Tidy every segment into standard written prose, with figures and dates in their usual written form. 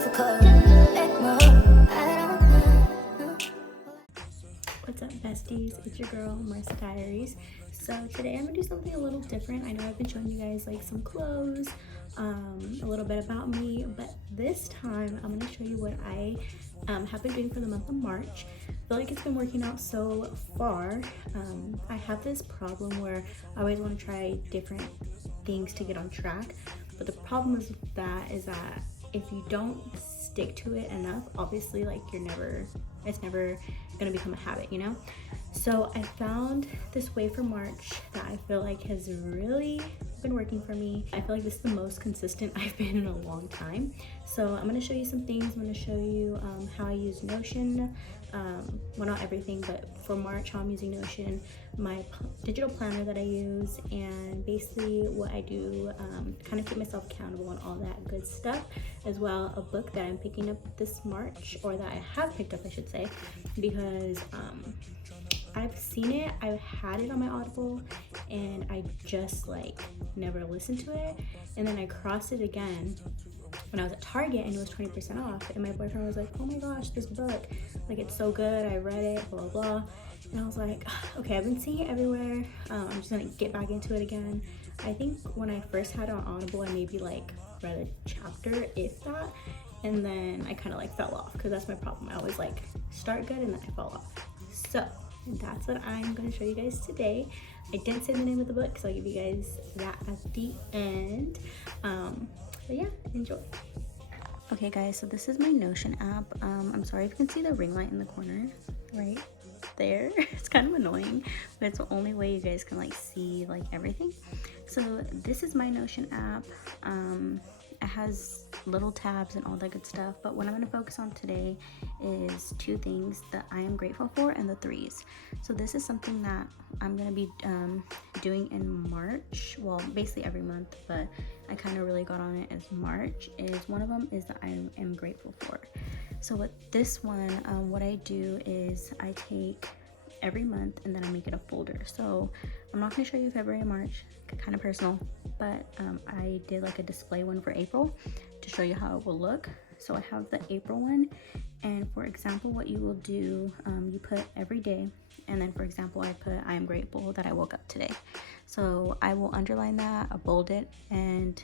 difficult. Let go. I don't know. What's up, besties? It's your girl Marissa Diaries. So today I'm gonna do something a little different. I know I've been showing you guys like some clothes, a little bit about me, but this time I'm gonna show you what I have been doing for the month of March. I feel like it's been working out so far. I have this problem where I always want to try different things to get on track, but the problem is that if you don't stick to it enough, obviously like it's never gonna become a habit, you know? So I found this way for March that I feel like has really been working for me. I feel like this is the most consistent I've been in a long time. So I'm gonna show you some things. I'm gonna show you how I use Notion. Well, not everything, but for March, how I'm using Notion, my digital planner that I use, and basically what I do, kind of keep myself accountable and all that good stuff, as well a book that I'm picking up this March, or that I have picked up, I should say, because I've seen it, I've had it on my Audible, and I just like never listened to it. And then I crossed it again when I was at Target and it was 20% off, and my boyfriend was like, oh my gosh, this book, like it's so good, I read it, blah blah blah. And I was like, okay, I've been seeing it everywhere, I'm just gonna get back into it again. I think when I first had it on Audible, I maybe like read a chapter, if that, and then I kind of like fell off, because that's my problem. I always like start good and then I fall off. So that's what I'm going to show you guys today. I didn't say the name of the book, so I'll give you guys that at the end. But yeah, enjoy. Okay guys, so this is my Notion app. I'm sorry if you can see the ring light in the corner right there. It's kind of annoying, but it's the only way you guys can like see like everything. So this is my Notion app. It has little tabs and all that good stuff, but what I'm going to focus on today is two things that I am grateful for and the threes. So this is something that I'm going to be doing in March, well basically every month, but I kind of really got on it as March. Is one of them is that I am grateful for. So with this one, what I do is I take every month and then I make it a folder. So I'm not going to show you February and March, kind of personal, but I did like a display one for April to show you how it will look. So I have the April one, and for example, what you will do, you put every day, and then for example, I put I am grateful that I woke up today. So I will underline that, I'll bold it, and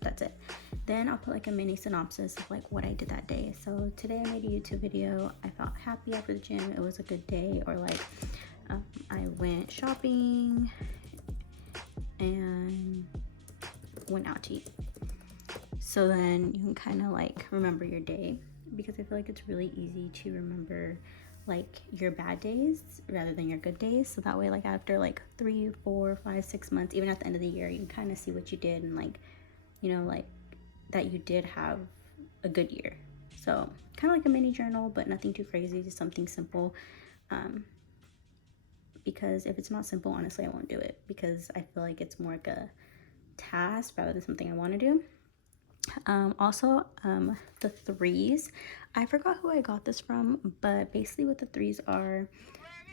that's it. Then I'll put like a mini synopsis of like what I did that day. So today I made a YouTube video, I felt happy after the gym, it was a good day, or like I went shopping and went out to eat. So then you can kind of like remember your day, because I feel like it's really easy to remember like your bad days rather than your good days. So that way, like after like 3, 4, 5, 6 months, even at the end of the year, you can kind of see what you did, and like, you know, like that you did have a good year. So kind of like a mini journal, but nothing too crazy, just something simple. Because if it's not simple, honestly, I won't do it, because I feel like it's more like a task rather than something I want to do. Also, the threes, I forgot who I got this from, but basically what the threes are,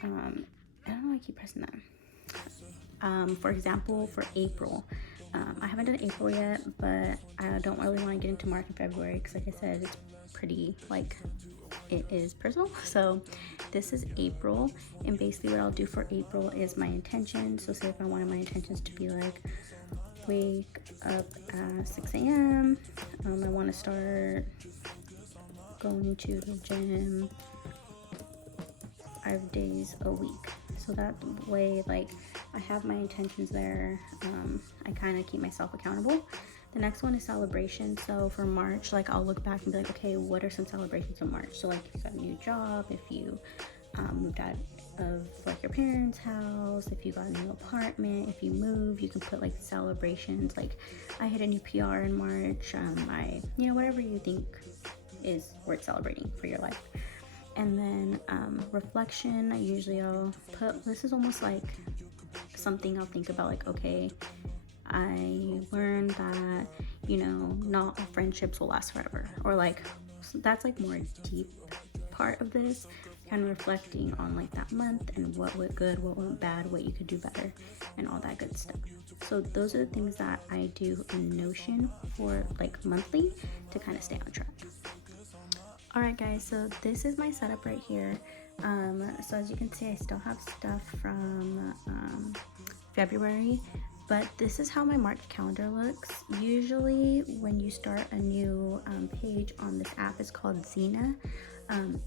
I don't know why I keep pressing that. For example, for April, I haven't done April yet, but I don't really want to get into March and February, because like I said, it's pretty like, it is personal. So this is April, and basically what I'll do for April is my intention. So say if I wanted my intentions to be like, wake up at 6 a.m. I want to start going to the gym 5 days a week. So that way, like, I have my intentions there. I kind of keep myself accountable. The next one is celebration. So for March, like I'll look back and be like, okay, what are some celebrations in March? So like if you got a new job, if you moved out of like your parents' house, if you got a new apartment, if you move, you can put like celebrations, like I hit a new PR in March, you know, whatever you think is worth celebrating for your life. And then reflection, I'll put, this is almost like something I'll think about, like, okay, I learned that, you know, not all friendships will last forever, or like, so that's like more deep part of this, kind of reflecting on like that month and what went good, what went bad, what you could do better, and all that good stuff. So those are the things that I do in Notion for like monthly to kind of stay on track. Alright guys, so this is my setup right here. So as you can see, I still have stuff from February, but this is how my March calendar looks. Usually when you start a new page on this app, it's called Xena.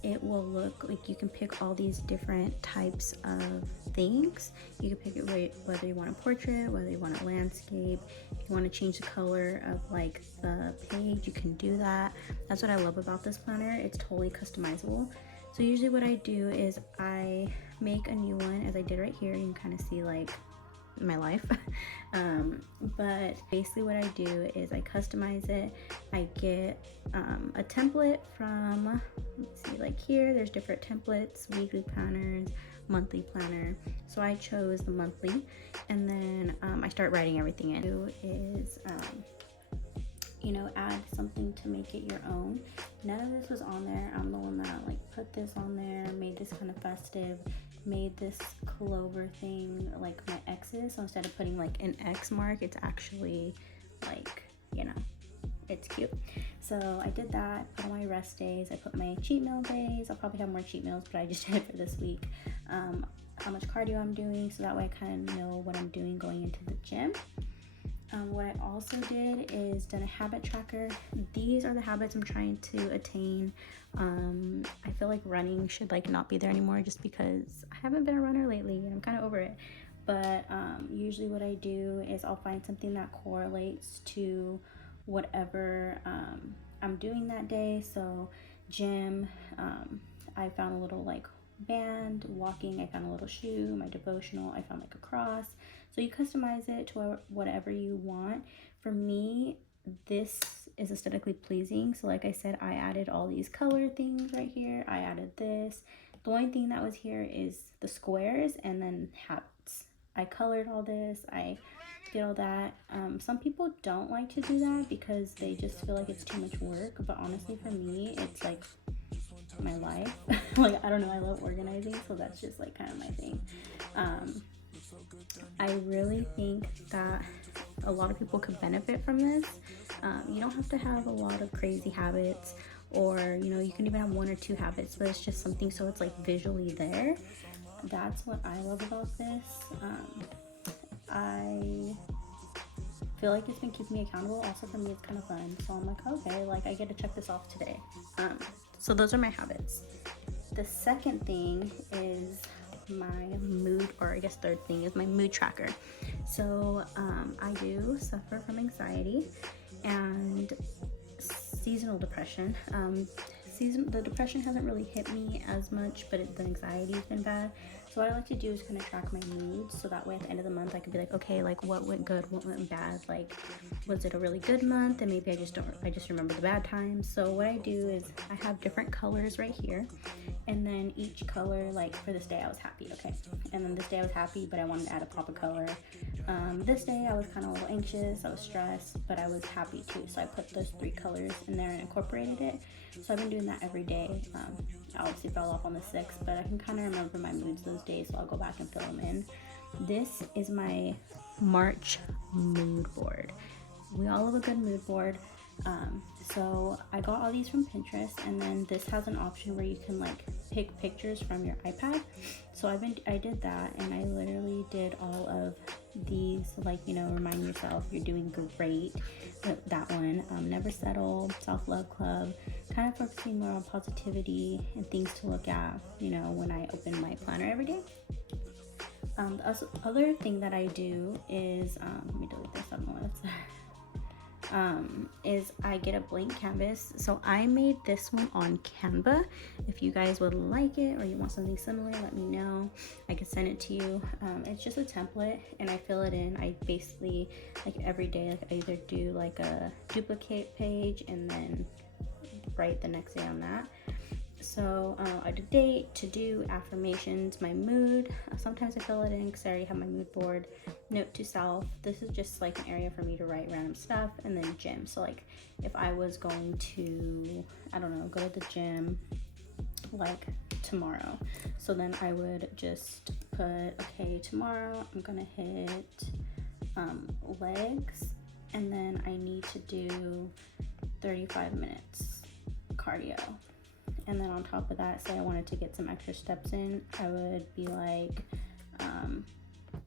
It will look like you can pick all these different types of things. You can pick it whether you want a portrait, whether you want a landscape. If you want to change the color of like the page, you can do that. That's what I love about this planner. It's totally customizable. So usually what I do is I make a new one, as I did right here. You can kind of see like my life. But basically what I do is I customize it. I get a template from, let's see, like here there's different templates, weekly planners, monthly planner. So I chose the monthly, and then I start writing everything in. Is you know, add something to make it your own. None of this was on there. I'm the one that like put this on there, made this kind of festive, made this clover thing like my X's. So instead of putting like an X mark, it's actually like, you know, it's cute. So I did that, put on my rest days. I put my cheat meal days. I'll probably have more cheat meals, but I just did it for this week. How much cardio I'm doing, so that way I kind of know what I'm doing going into the gym. What I also did is done a habit tracker. These are the habits I'm trying to attain. I feel like running should like not be there anymore, just because I haven't been a runner lately and I'm kind of over it. But usually what I do is I'll find something that correlates to whatever I'm doing that day. So gym, I found a little like band. Walking, I found a little shoe. My devotional, I found like a cross. So you customize it to whatever you want. For me, this is aesthetically pleasing. So like I said, I added all these color things right here. I added this. The only thing that was here is the squares and then habits. I colored all this. I did all that. Some people don't like to do that because they just feel like it's too much work. But honestly, for me, it's like my life. Like, I don't know, I love organizing, so that's just like kind of my thing. I really think that a lot of people could benefit from this. You don't have to have a lot of crazy habits, or you know, you can even have one or two habits, but it's just something so it's like visually there. That's what I love about this. I feel like it's been keeping me accountable. Also for me, it's kind of fun, so I'm like, okay, like I get to check this off today. So those are my habits. The second thing is my mood, or I guess third thing is my mood tracker. So I do suffer from anxiety and seasonal depression. The depression hasn't really hit me as much, but the anxiety's been bad. So what I like to do is kind of track my moods, so that way at the end of the month I can be like, okay, like what went good, what went bad, like was it a really good month, and maybe I just remember the bad times. So what I do is I have different colors right here, and then each color, like for this day I was happy, okay, and then this day I was happy but I wanted to add a pop of color. This day I was kind of a little anxious, I was stressed, but I was happy too, so I put those three colors in there and incorporated it. So I've been doing that every day. I obviously fell off on the 6th, but I can kind of remember my moods those days, so I'll go back and fill them in. This is my March mood board. We all love a good mood board. So I got all these from Pinterest, and then this has an option where you can like pick pictures from your iPad. So I did that, and I literally did all of these, like, you know, remind yourself you're doing great. That one, never settle, self-love club, kind of focusing more on positivity and things to look at, you know, when I open my planner every day. The other thing that I do is, let me delete this, I don't know what it's is I get a blank canvas. So I made this one on Canva. If you guys would like it or you want something similar, let me know. I can send it to you. It's just a template, and I fill it in. I basically, like every day, like I either do like a duplicate page and then write the next day on that. So I do date, to do, affirmations, my mood. Sometimes I fill it in because I already have my mood board. Note to self. This is just like an area for me to write random stuff. And then gym. So like if I was going to, I don't know, go to the gym like tomorrow. So then I would just put, okay, tomorrow I'm gonna hit legs, and then I need to do 35 minutes cardio. And then on top of that, say I wanted to get some extra steps in, I would be like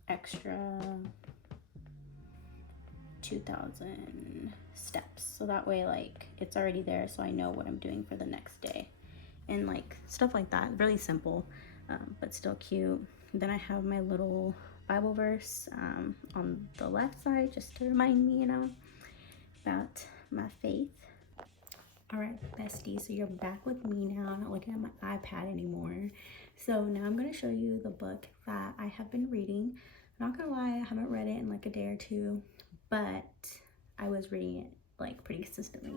extra 2,000 steps. So that way, like, it's already there, so I know what I'm doing for the next day. And like stuff like that, really simple, but still cute. Then I have my little Bible verse on the left side, just to remind me, you know, about my faith. All right, bestie, so you're back with me now, not looking at my iPad anymore. So now I'm going to show you the book that I have been reading. I'm not gonna lie, I haven't read it in like a day or two, but I was reading it like pretty consistently,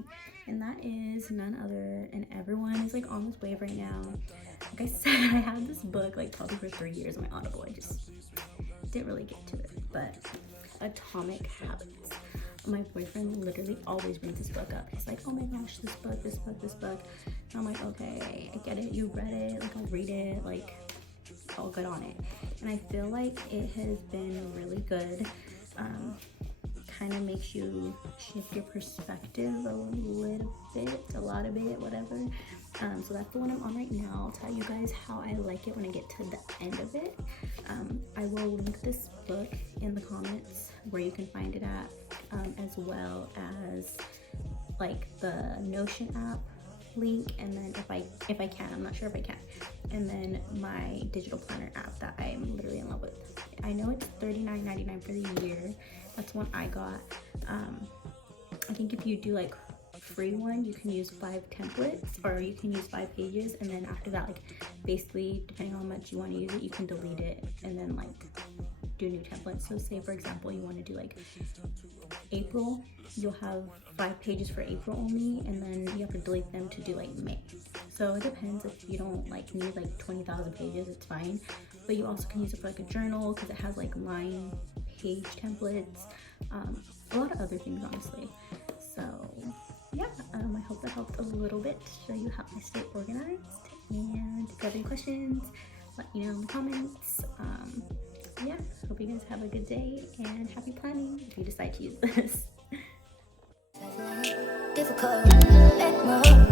and that is none other, and everyone is like on this wave right now. Like I said, I had this book like probably for 3 years on my Audible. I just didn't really get to it, but Atomic Habits. My boyfriend literally always brings this book up. He's like, oh my gosh, this book, this book, this book. And I'm like, okay, I get it, you read it, like I'll read it, like all good on it. And I feel like it has been really good. Kind of makes you shift your perspective a little bit, a lot of it, whatever. So that's the one I'm on right now. I'll tell you guys how I like it when I get to the end of it. I will link this book in the comments where you can find it at, as well as like the Notion app link, and then if I can, I'm not sure if I can, and then my digital planner app that I'm literally in love with. I know it's $39.99 for the year. That's one I got. I think if you do like free one, you can use 5 templates, or you can use 5 pages, and then after that, like basically depending on how much you want to use it, you can delete it and then like do new templates. So say for example you want to do like April, you'll have 5 pages for April only, and then you have to delete them to do like May. So it depends. If you don't like need like 20,000 pages, it's fine, but you also can use it for like a journal because it has like line page templates, a lot of other things honestly. So yeah, I hope that helped a little bit to show you how I stay organized. And if you have any questions, let me know in the comments. Yeah, hope you guys have a good day and happy planning if you decide to use this. Difficult, let go.